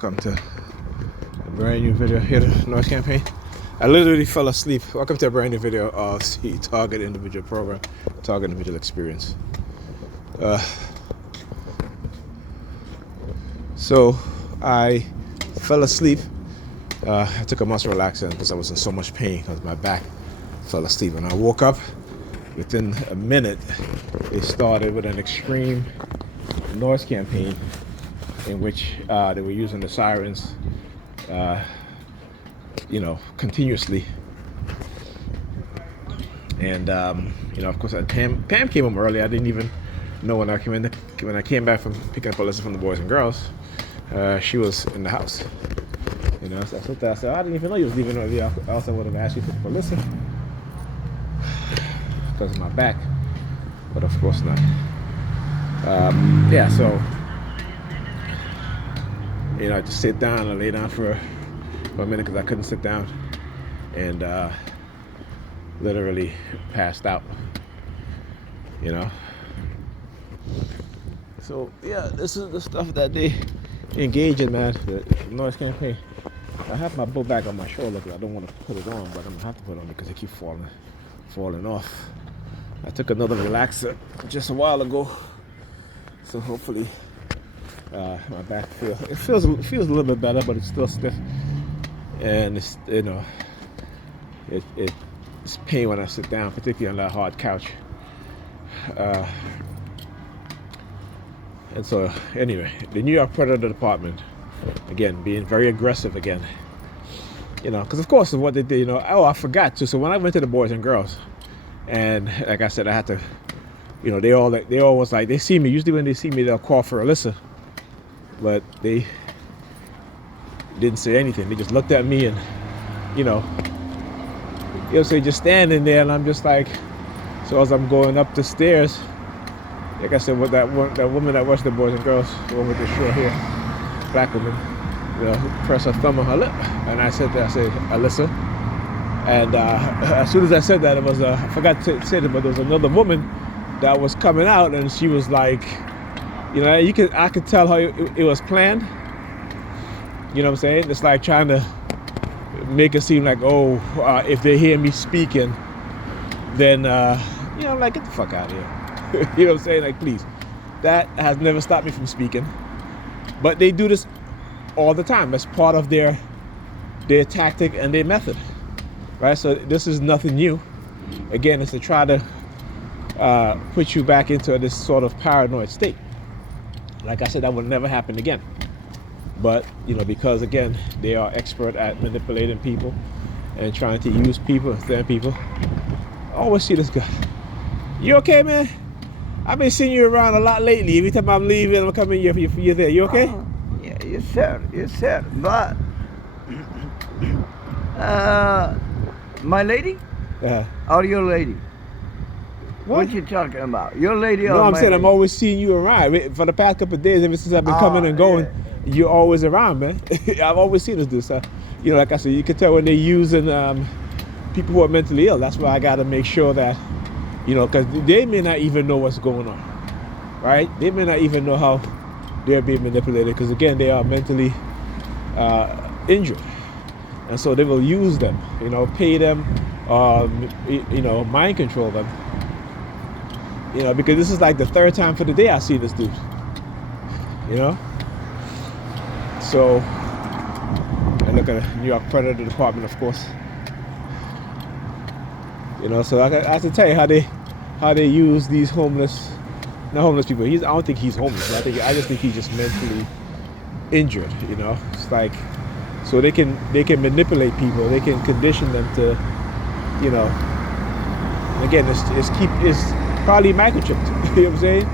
Welcome to a brand new video here at the Noise Campaign. I literally fell asleep. Welcome to a brand new video of the Target Individual Program, Target Individual Experience. So I fell asleep. I took a muscle relaxant because I was in so much pain because my back fell asleep. And I woke up within a minute. It started with an extreme noise campaign in which they were using the sirens, continuously. And of course, Pam came home early. I didn't even know when I came back from picking up Alyssa from the boys and girls. She was in the house. So I said, I didn't even know you was leaving early. Else I would have asked you for Alyssa because of my back, but of course not. So. I just sit down and lay down for a minute because I couldn't sit down, and literally passed out. So this is the stuff that they engage in, man. The noise campaign. I have my book bag on my shoulder because I don't want to put it on, but I'm gonna have to put it on because it keeps falling off. I took another relaxer just a while ago, so hopefully. My back feels a little bit better, but it's still stiff, and it's it's pain when I sit down, particularly on that hard couch. And so anyway, the New York Predator Department again being very aggressive again. Because of course what they did. I forgot to. So when I went to the boys and girls, and like I said, I had to. They all was like they see me. Usually when they see me, they'll call for Alyssa. But they didn't say anything. They just looked at me and, just standing there. And I'm just like, so as I'm going up the stairs, like I said, with that woman that watched the boys and girls, the one with the short hair, black woman, press her thumb on her lip. And I said, Alyssa. And as soon as I said that, it was, I forgot to say it, but there was another woman that was coming out, and she was like, I could tell how it was planned. You know what I'm saying? It's like trying to make it seem like, if they hear me speaking, then, I'm like, get the fuck out of here. You know what I'm saying? Like, please. That has never stopped me from speaking. But they do this all the time. That's part of their tactic and their method. Right? So this is nothing new. Again, it's to try to put you back into this sort of paranoid state. Like I said, that would never happen again. But, because, again, they are expert at manipulating people and trying to use people, understand people. I always see this guy. You okay, man? I've been seeing you around a lot lately. Every time I'm leaving, I'm coming here for you there. You okay? Yeah, yes, sir. But, my lady? Or your lady? What you talking about? Your lady or No, I'm my saying lady? I'm always seeing you around. For the past couple of days, ever since I've been coming and going, you're always around, man. I've always seen us do stuff. Like I said, you can tell when they're using people who are mentally ill. That's why I got to make sure that, because they may not even know what's going on, right? They may not even know how they're being manipulated because, again, they are mentally injured. And so they will use them, pay them, mind control them. Because this is like the third time for the day I see this dude. So I look at the New York Predator Department, of course. So I have to tell you how they use these not homeless people. I don't think he's homeless. I just think he's just mentally injured. It's like so they can manipulate people. They can condition them to, Again, it's probably microchipped. You know what I'm saying?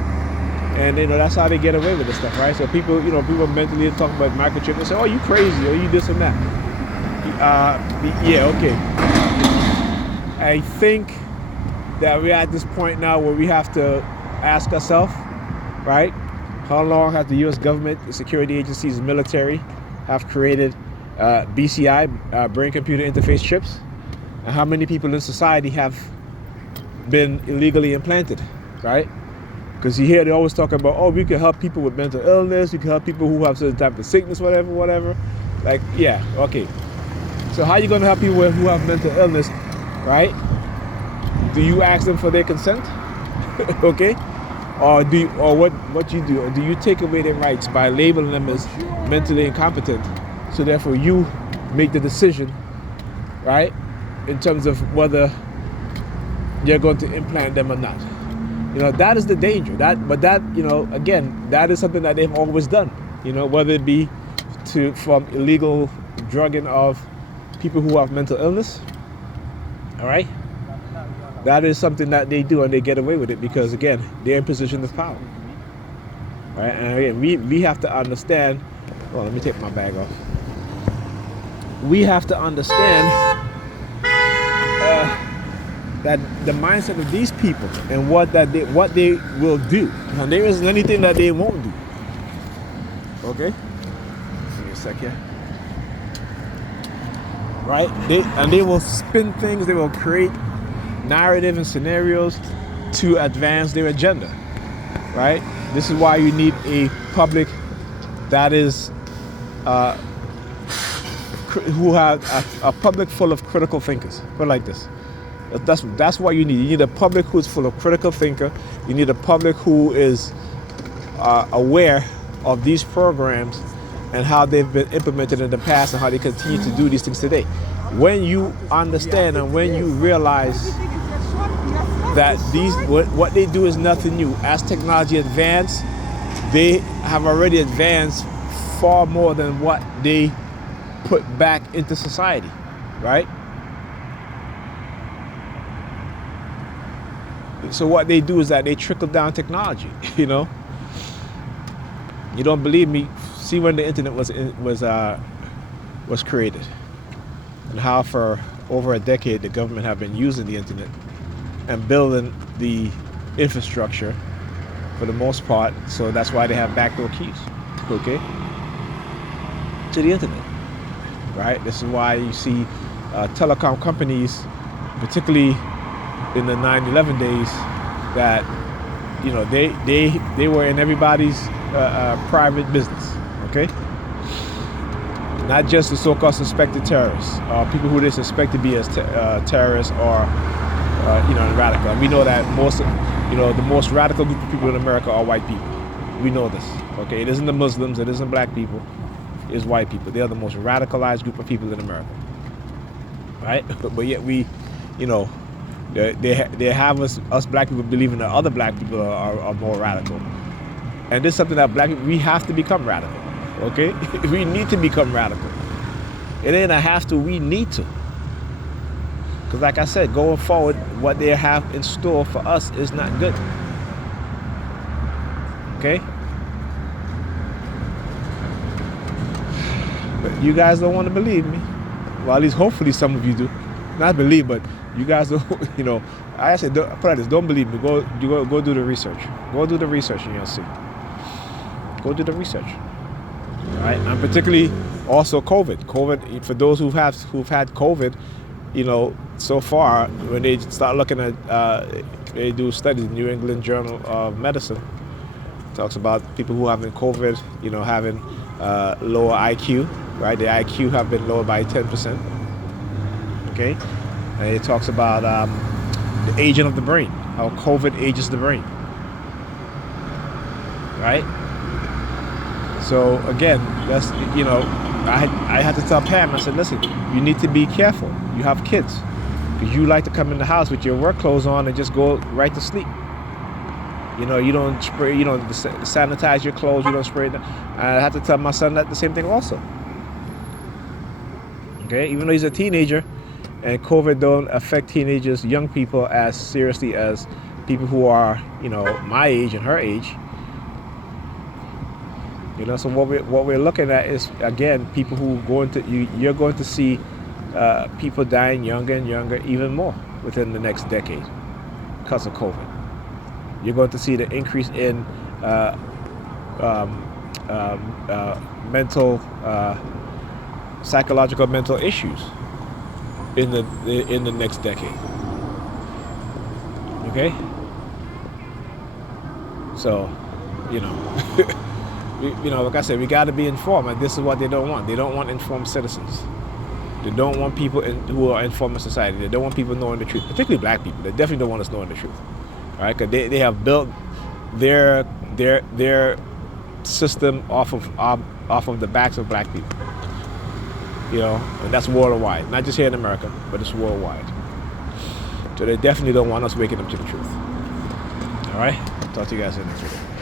And that's how they get away with this stuff, right? So people mentally talk about microchip. They say, "Oh, you crazy? Or you this and that." Okay. I think that we're at this point now where we have to ask ourselves, right? How long has the U.S. government, the security agencies, military, have created BCI, brain-computer interface chips? And how many people in society have been illegally implanted, right? Because you hear they always talk about, oh, we can help people with mental illness, we can help people who have certain type of sickness, whatever. Like, yeah, okay. So how you gonna help people who have mental illness, right? Do you ask them for their consent? Okay? Or what you do? Or do you take away their rights by labeling them as mentally incompetent? So therefore you make the decision, right? In terms of whether you're going to implant them or not. You know, that is the danger. But that, you know, again, that is something that they've always done. You know, whether it be from illegal drugging of people who have mental illness. All right? That is something that they do, and they get away with it because, again, they're in position of power. Right? And again, we have to understand. Well, let me take my bag off. We have to understand that the mindset of these people and what they will do, and there isn't anything that they won't do. Okay, give me a sec here. Right? They will spin things. They will create narrative and scenarios to advance their agenda. Right? This is why you need a public that is who have a public full of critical thinkers. Put it like this. That's what you need. You need a public who's full of critical thinker. You need a public who is aware of these programs and how they've been implemented in the past and how they continue to do these things today. When you understand and when you realize that what they do is nothing new. As technology advances, they have already advanced far more than what they put back into society, right? So what they do is that they trickle down technology, you know. You don't believe me? See when the internet was created, and how for over a decade the government have been using the internet and building the infrastructure for the most part. So that's why they have backdoor keys, okay, to the internet, right? This is why you see telecom companies, particularly in the 9/11 days, that, you know, they were in everybody's private business, okay? Not just the so-called suspected terrorists, or people who they suspect to be as terrorists or radical. And we know that the most radical group of people in America are white people. We know this, okay? It isn't the Muslims, it isn't black people, it's white people. They are the most radicalized group of people in America, right? But yet we, you know, they have us black people believing that other black people are more radical. And this is something that black people, we have to become radical, okay? We need to become radical. It ain't a have to, we need to. Because like I said, going forward, what they have in store for us is not good. Okay? But you guys don't want to believe me. Well, at least hopefully some of you do. Not believe, but you guys don't, you know, I said, put it like this, don't believe me. Go do the research. Go do the research and you'll see. Go do the research. All right? And particularly also COVID. COVID, for those who've had COVID, you know, so far, when they start looking at, they do studies, New England Journal of Medicine talks about people who have been COVID, you know, having lower IQ, right? The IQ have been lowered by 10%, okay? And it talks about the aging of the brain, how COVID ages the brain, right? So again, that's, you know, I had to tell Pam, I said, listen, you need to be careful. You have kids, because you like to come in the house with your work clothes on and just go right to sleep. You know, you don't spray, you don't sanitize your clothes, you don't spray them. I had to tell my son that the same thing also. Okay, even though he's a teenager, and COVID don't affect teenagers, young people, as seriously as people who are, you know, my age and her age. You know, so what we're looking at is, again, people who you're going to see people dying younger and younger even more within the next decade because of COVID. You're going to see the increase in psychological mental issues in the next decade. Okay? So, you know, like I said, we got to be informed, and this is what they don't want. They don't want informed citizens. They don't want people who are informed in society. They don't want people knowing the truth, particularly black people. They definitely don't want us knowing the truth, all right? Because they have built their system off of the backs of black people, you know, and that's worldwide, not just here in America, but it's worldwide. So they definitely don't want us waking up to the truth. All right, talk to you guys in the next video.